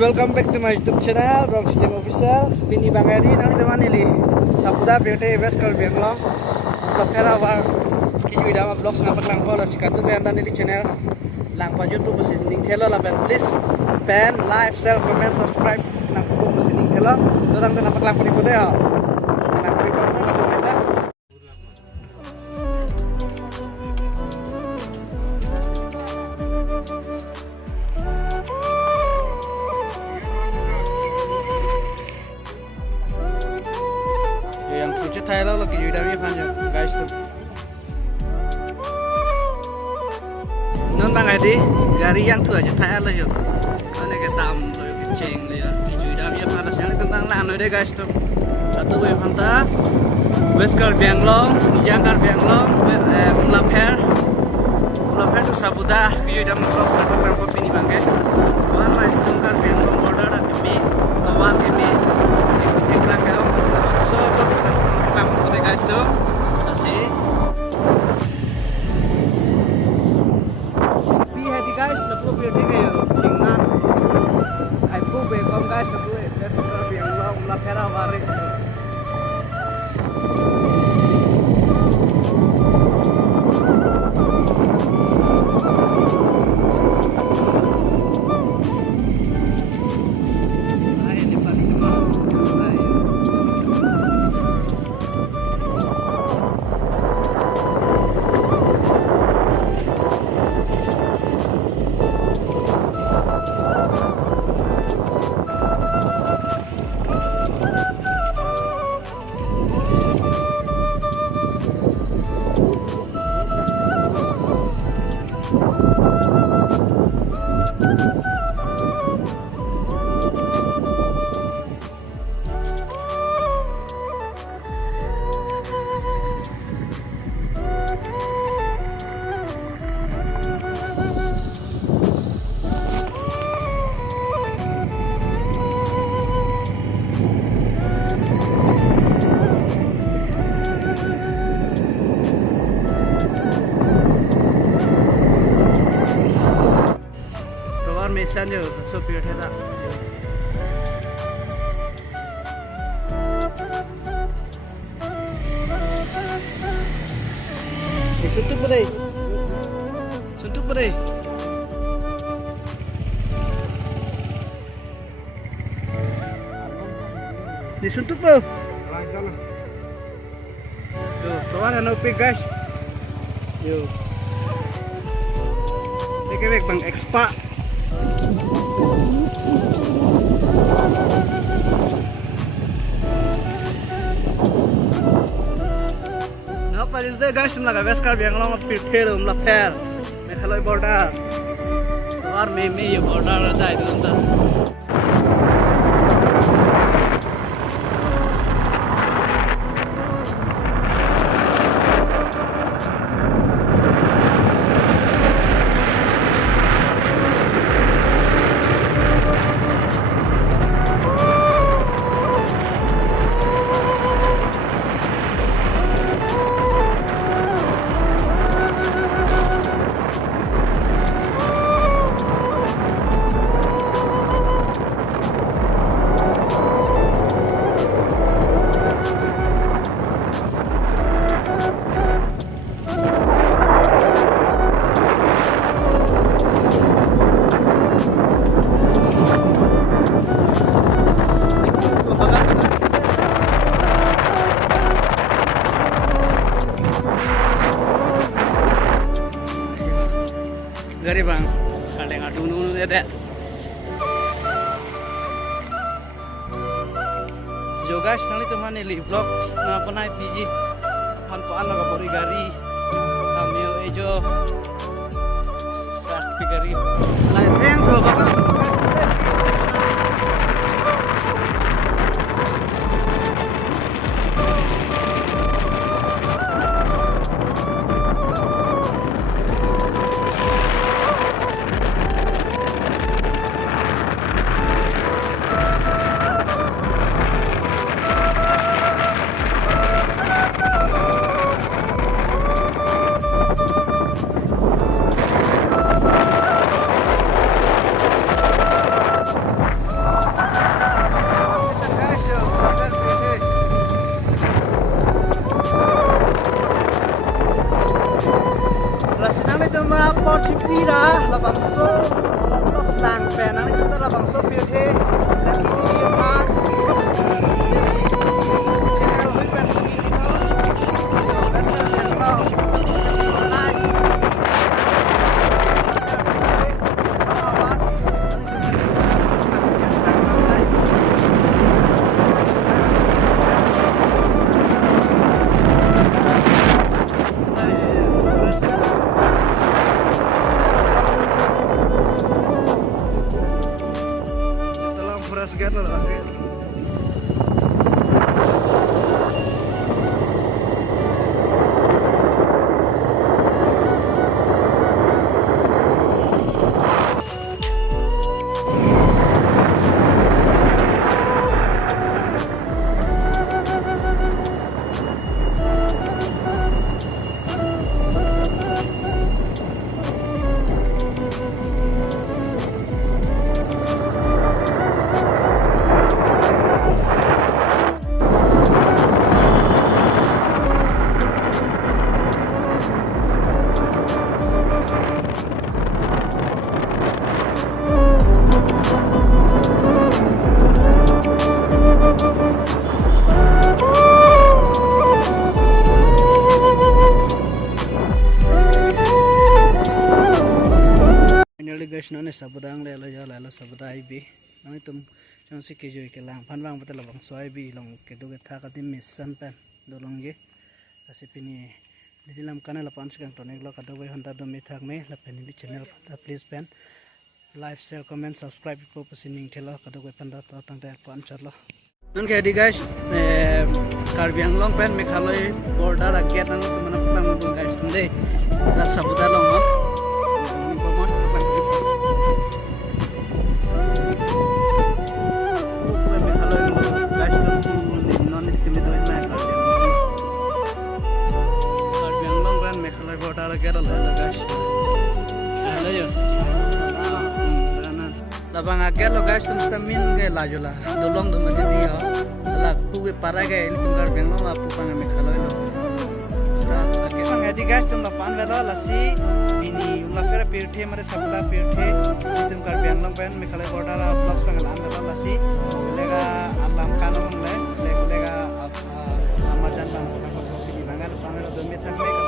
welcome back to my YouTube channel, Bang System Official. Bini Bangari, nanti teman ini Sabuda Brete Westcal Benglong. Lokera war kiju idama vlogs ngapak langko la sikatu be anda nili channel langko YouTube sining thelo la ben please pen like share comment subscribe langko sining thelo to tang to ngapak langko ni pode ha langko ni pode na komenta yang tujuh Thailand lagi juga dia panjang guys tuh non bang edi gari yang tuh aja Thailand yuk karena kita tuh kecing dia juga dia pada sini tentang lano deh guys tuh satu web hanta Westcal Benglong Jangkar Benglong Melaper tuh Sabuda juga mentok sekarang kopi nih bang guys one lagi Jangkar Benglong border ada kami awal kami iklan kau so guys tuh kasih pi hati guys lepas biar kayak singan aku bekom guys aku Westcal Benglong Melaper awal Sanyo sopir hela suntuk bedai disuntuk bro tuh keluar anopi guys yuk ini bang expa Paling saya guys melaga Westcal Benglong pilih melaper, mekaloi border, luar meme ya border ada itu entah. Gari bang, ada yang adu deh. Jo guys, nanti teman ini vlog ngapa naik biji, hanpaan naga pori gari, kami ejo, sakti gari, lain yang tuh bakal. chipira labang so lang pen ang kita labang so piyothe lagi ni pa channel hui pen ni dito basta channel like guys none sabudang le la sabudai bi nang tum chang si ke joi ke lang phan bang batal bang soi bi long ke do ke tha ka ti mission pen do long ge asipini dilam kana la pan sikang tonek lo ka do bai honda do me thak me la pen ni channel please pen like share comment subscribe ko pasining thela ka do bai pan da to tang da pan chat lo nan ke di guys Karbi Anglong pen Meghalaya border agak nang mana pang mung guys nde la sabuda long mo labang agak lo guys tum stamin ke lajula dolong dum di dia la kuwe para ke ini tum Karbi Anglong la pupang Meghalaya lo sta agak mang adi guys tum la pan vela la si ini umla fera pirthe mare sabda pirthe tum Karbi Anglong pen Meghalaya border la blocks pang la vela la si lega alam kanong le lega amajan bang ko sini bangal pangal do me thak me